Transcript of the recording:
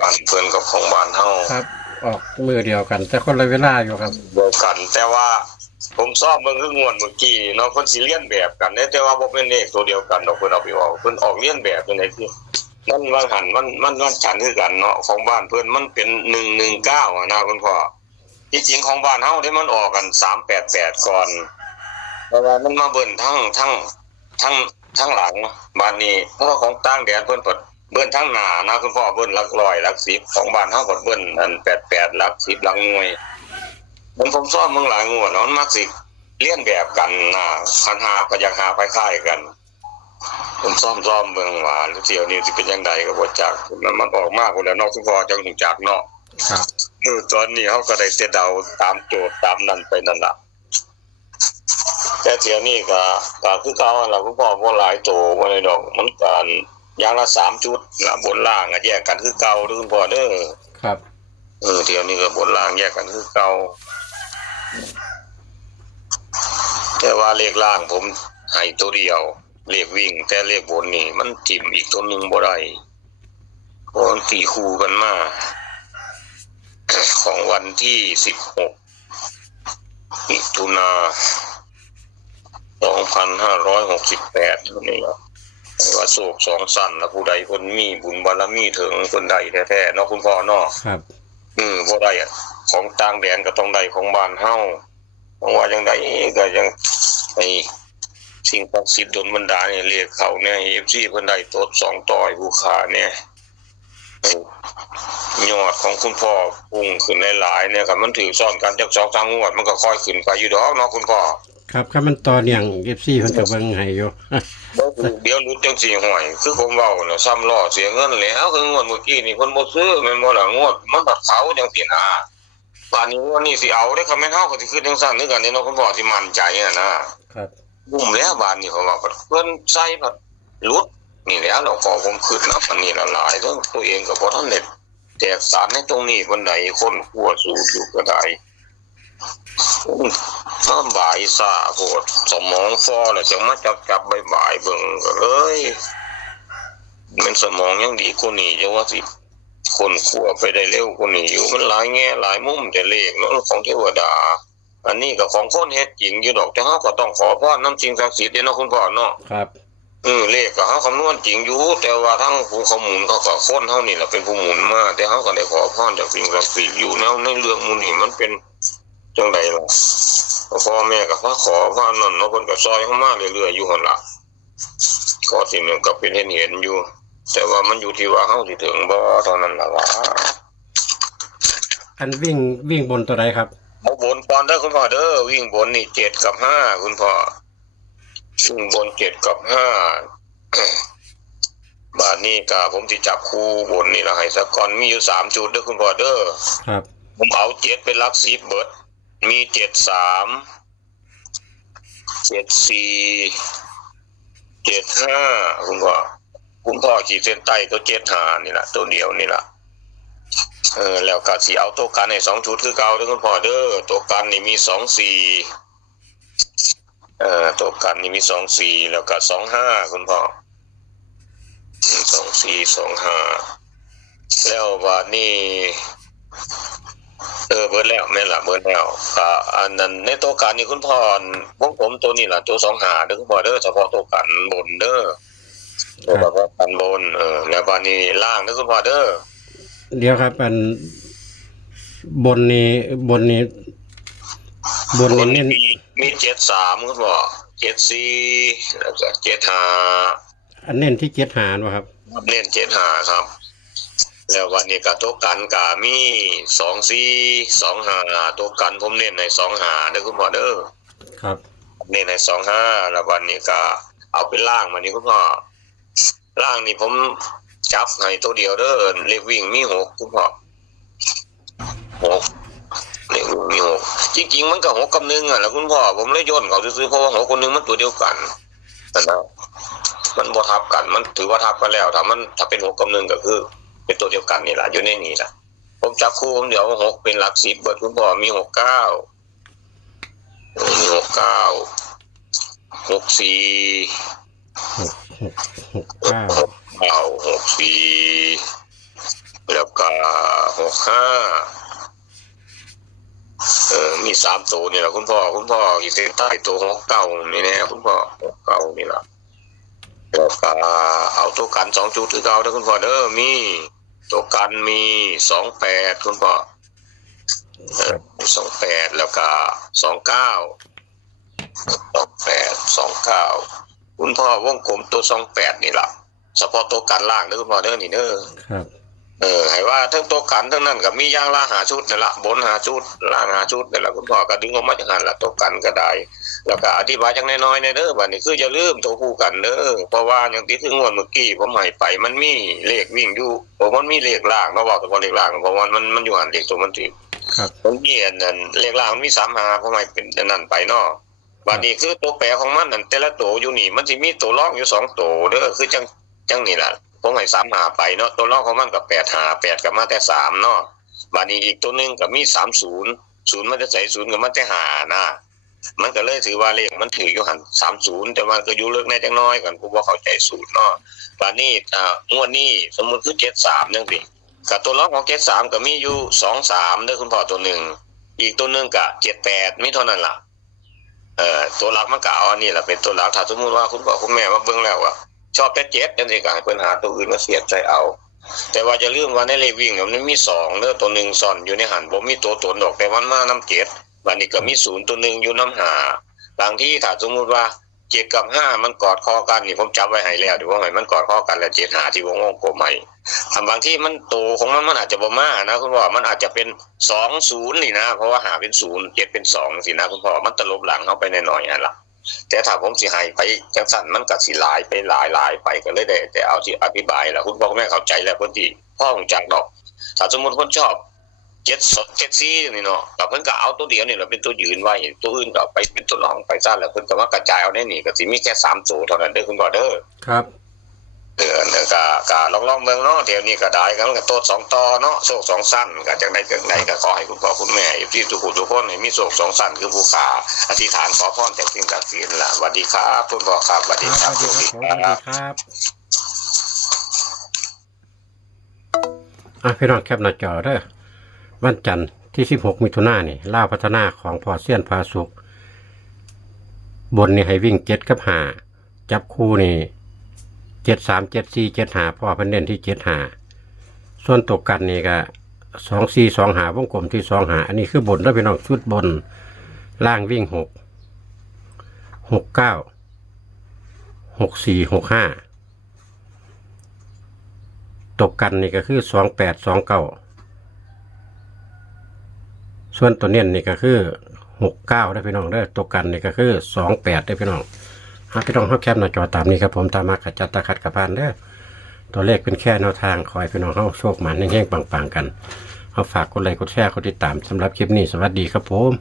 บ้านเพิ่นกับของบ้านเฮาครับออกมือเดียวกัน แต่คนละเวลาอยู่ครับเดียวกันแต่ว่าผมชอบเบิ่งคืองวดเมื่อกี้เนาะเพิ่นสิเลียนแบบกันแต่ว่าบ่เป็นเลขตัวเดียวกันดอกเพิ่นเอาไปออกเพิ่นออกเลียนแบบจังได๋ที่มันว่าหันมันฉันคือกันเนาะของบ้านเพิ่นมันเป็น119อ่ะนะคุณพ่อที่จริงของบ้านเฮาที่มันออกกัน388ก่อนแต่ว่ามันมาเบิ่นทั้งหลังบ้านนี้เพราะว่าของต่างแดนเพิ่นเปิดเบิ่นทั้งหน้านะคุณพ่อเบิ่นหลักร้อยหลักสิบของบ้านเฮาเปิดเบิ่นอัน88หลัก10หลักหน่วยผมชอบเมืองหลายงวดเนาะมันมักสิเลียนแบบกันนะคันหาก็อยากหาคล้ายๆกันผมซ่อมเมืองว่าเที่ยวนี้สิเป็นจังไดก็บ่จักมันออกมาพุ่นแล้วเนาะคุณพ่อจังฮู้จักเนาะครับตอนนี้เฮาก็ได้แต่เดาตามโจทย์ตามนั้นไปนั่นล่ะแต่เที่ยวนี้ก็คือเก่าล่ะคุณพ่อบ่หลายโตบ่ได้ดอกมันการอย่างละ3ชุดล่ะบนล่างก็แยกกันคือเก่าเด้อคุณพ่อเด้อครับเที่ยวนี้ก็บนล่างแยกกันคือเก่าแต่ว่าเลขล่างผมให้ตัวเดียวเลขวิ่งแต่เลขบนนี่มันจิ้มอีกตัวนึงบ่ได้เพราะมันตีคู่กันมาของวันที่16มิถุนายน2568นี่ล่ะว่าโศก2สั้นแล้วผู้ใดเพิ่นมีบุญบารมีถึงเพิ่นได้แท้ๆเนาะคุณพ่อเนาะครับบ่ได้ของต่างแดนก็ต้องได้ของบ้านเฮาบ่ว่าจังไดก็ยังไอ้สิ่งศักดิ์สิทธิ์ดลบันดาลนี่เรียกเขาเนี่ย FC เพิ่นได้ตด2ต่อยผู้ค้าเนี่ยยอดของคุณพ่อพุ่งขึ้นหลายๆเนี่ยก็มันถือซ้อนกันจัก 2-3 งวดมันก็ค่อยขึ้นไปอยู่ดอกเนาะคุณพ่อครับมันต่อเนื่อง FC เพิ่นก็เบิ่งให้อยู่เดี๋ยวรู้จังสิห่วยคือผมเว้าน่ะซ้ำล้อเสียเงินแล้วคืองวดเมื่อกี้นี่เพิ่นบ่ซื้อแม่นบ่ล่ะงวดมันบัดเขาจังซี่นะป่านนี้วันนี้สิเอาเด้คันแม่นเฮาก็สิขึ้นจังซั่นคือกันเนาะคุณพ่อสิมั่นใจนะครับบุ้มแล้วบาดนี้เขาว่าเพิ่นใส่บัดหลุดนี่แล้วเราก็ผมคิดนะอันนี้ละหลายตัวเองก็บ่ทันได้แตกสารในตรงนี้ปานใดคนกลัวสู้อยู่ก็ได้บ่ายซ่าโพดสมองฟอแล้วจังมาจับบ่ายๆเบิ่งก็เลยมันสมองยังดีกว่านี้จังว่าสิคนขัวไปได้เร็วกว่านี้อยู่มันหลายแง่หลายมุมแต่เลขเนาะของเทวดาอันนี้ก็ของคนเฮ็ดจริงอยู่ดอกแต่เฮาก็ต้องขอพรนำจริงศักดิ์สิทธิ์เนาะคุณพ่อเนาะครับเลขก็เฮาคำนวณจริงอยู่แต่ว่าทั้งผู้ข้อมูลเขาก็คนเฮานี่แหละเป็นผู้หมุนมาแต่เฮาก็ได้ขอพรจากสิ่งศักดิ์สิทธิ์อยู่แล้วในเรื่องมูลนี่มันเป็นจังไดล่ะพ่อแม่ก็ขอพรนั่นเนาะเพิ่นก็ซอยเฮามาเรื่อยๆอยู่หั่นล่ะก็สินึงก็เป็นเห็นอยู่แต่ว่ามันอยู่ที่ว่าเฮาสิถึงบ่เท่านั้นล่ะว่าอันวิ่งบนตัวใดครับบนก่อนเด้อคุณพ่อเด้อวิ่งบนนี่7กับ5คุณพ่อวิ่งบน7กับ5บาดนี้ก็ผมสิจับคู่บนนี่ล่ะให้ซะก่อนมีอยู่3จุดเด้อคุณพ่อเด้อครับผมเอา7เป็นหลัก10เบิดมี73 74 75คุณพ่อขีดเส้นใต้ตัว75นี่ล่ะตัวเดียวนี่ล่ะแล้วก็สิเอาตัวกันให้2ชุดคือเก่าเด้อคุณพ่อเด้อตัวกันนี่มี24ตัวกันนี่มี24แล้วก็25คุณพ่อ2425แล้วว่านี่เบิดแล้วแม่นล่ะเบิดแล้วก็อันนั้นในตัวกันนี่คุณพ่อผมตัวนี้ล่ะตัว25เด้อคุณพ่อเด้อเฉพาะตัวกันบนเด้อตัวแบบกันบนแล้วบัดนี้ล่างเด้อคุณพ่อเด้อเดี๋ยวครับอันบนนี้เน้นมี73คุณพ่อ74แล้วก็75อันเน้นที่75บ่ครับเน้น75ครับแล้ววันนี้ก็ตัวกันก็มี24 25ตัวกันผมเน้นใน25เด้อคุณพ่อเด้อครับเน้นใน25แล้ววันนี้ก็เอาเป็นล่างมานี่คุณพ่อล่างนี่ผมจับให้ตัวเดียวเด้อเลขวิ่งมี6คุณพ่อ6เลขวิ่งมี6จริงๆมันก็6กับ1อ่ะแล้วคุณพ่อผมเลยย่นเขาซื่อๆเพราะว่า6กับ1มันตัวเดียวกันนะมันบ่ทับกันมันถือว่าทับกันแล้วถ้าเป็น6กับ1ก็คือเป็นตัวเดียวกันนี่ล่ะอยู่ในนี้ล่ะผมจับคู่ผมเดี๋ยว6เป็นหลัก10เบิดคุณพ่อมี69มี69 64 64แล้วก็ มี3ตัวนี่แหละคุณพ่ออีเส้นใต้ตัว69นี่แน่คุณพ่อ69นี่ล่ะแล้วก็เอาตัวกัน2จุดคือเก่าเด้อคุณพ่อเด้อมีตัวกันมี28คุณพ่อ28แล้วก็29คุณพ่อวงกลมตัว28นี่ล่ะเฉพาะตัวกันล่างเด้อคุณพ่อเด้อนี่เด้อครับให้ว่าทั้งตัวกันทั้งนั้นก็มีอย่างละ5ชุดนั่นละบน5ชุดล่าง5ชุดนั่นละคุณพ่อก็ดึงออกมาจากหันละตัวกันก็ได้แล้วก็อธิบายจังน้อยๆในเด้อบัดนี้คืออย่าลืมตัวคู่กันเด้อเพราะว่าอย่างที่คืองวดเมื่อกี้ผมให้ไปมันมีเลขวิ่งอยู่มันมีเลขล่างเนาะบอกแต่เลขล่างเพราะว่ามันอยู่หันเลขตัวมันที่ครับมันมีอันนั้นเลขล่างมันมี35ผมให้เป็นนั่นไปเนาะบัดนี้คือตัวแปรของมันนั่นแต่ละตัวอยู่นี่มันสิมีตัวรองอยู่2ตัวเด้อคือจังนี่ล่ะผมให้35ไปเนาะตัวรองของมันก็8ก็มาแต่3เนาะบัดนี้อีกตัวนึงก็มี30มันจะใส่0ก็มาแต่5นะมันก็เลยถือว่าเลขมันถืออยู่หัน30แต่ว่าก็อยู่เลิกแน่จังน้อยกันผมบ่เข้าใจสูตรเนาะบัดนี้งวดนี้สมมุติคือ73จังซี่ก็ตัวรองของ73ก็มีอยู่23เด้อคุณพ่อตัวนึงอีกตัวนึงก็78มีเท่านั้นล่ะตัวหลักมันก็เอาอันนี้ล่ะเป็นตัวหลักถ้าสมมุติว่าคุณพ่อคุณแม่มาเบิ่งแล้วว่าชอบแต่7จังซี่ก็ให้เพิ่นหาตัวอื่นมาเสียบใจเอาแต่ว่าจะลืมว่าในเลขวิ่งมันมี2เด้อตัวนึงซ่อนอยู่ในหันบ่มีตัวตนดอกแต่มันมานำ7บัดนี้ก็มี0ตัวนึงอยู่นำ5บางทีถ้าสมมุติว่า7กับ5มันกอดคอกันนี่ผมจับไว้ให้แล้วเดี๋ยวว่าให้มันกอดคอกันแล้ว7 5ที่วงกลมให้บางทีมันโตของมันอาจจะบ่มานะคุณพ่อมันอาจจะเป็น20นี่นะเพราะว่า5เป็น0 7เป็น2สินะคุณพ่อมันตลบหลังเฮาไปหน่อยๆนั่นล่ะแต่ถ้าผมสิให้ไปจังซั่นมันก็สิหลายไปหลายไปก็เลยได้แต่เอาที่อธิบายล่ะคุณพ่อคุณแม่เข้าใจแล้วเพิ่นที่พ่อของจักดอกถ้าสมมุติเพิ่นชอบ74นี่เนาะก็เพิ่นก็เอาตัวเดียวนี่แหละเป็นตัวยืนไว้ตัวอื่นก็ไปเป็นตัวรองไปซะแล้วเพิ่นก็ว่ากระจายเอาได้นี่ก็สิมีแค่3ตัวเท่านั้นเด้อคุณพ่อเด้อครับเนี่ยก็ลองเมืองเนาะเดี๋ยวนี้ก็ได้กันก็โต2ต่อเนาะโชค2สั้นก็จังได๋จังได๋ก็ขอให้คุณพ่อคุณแม่ที่ทุกคนให้มีโชค2สั้นคือผู้ขาอธิษฐานขอพรจากสิ่งศักดิ์สิทธิ์ล่ะสวัสดีครับคุณพ่อครับสวัสดีครับสวัสดีครับพี่น้องแคปหน้าจอเด้อวันจันทร์ที่16มิถุนายนนี่ลาวพัฒนาของพ่อเซียนพาสุขบนนี่ให้วิ่ง7กับ5จับคู่นี่73 74 75พ่อเพิ่นเน้นที่75ส่วนตกกันนี่ก็24 25วงกลมที่25อันนี้คือบนแล้วพี่น้องชุดบนล่างวิ่ง6 69 64 65ตกกันนี่ก็คือ28 29ส่วนตัวเน้นนี่ก็คือ69ได้พี่น้องได้ตกกันนี่ก็คือ28ได้พี่น้องพี่น้องเข้าแคปหน้าจอตามนี้ครับผมตามมาขัดจัดตาขัดกระพานเด้อตัวเลขเป็นแค่แนวทางคอยพี่น้องเข้าโชคหมันแห้งๆปังๆกันเอาฝากกดไลค์กดแชร์กดติดตามสำหรับคลิปนี้สวัสดีครับผม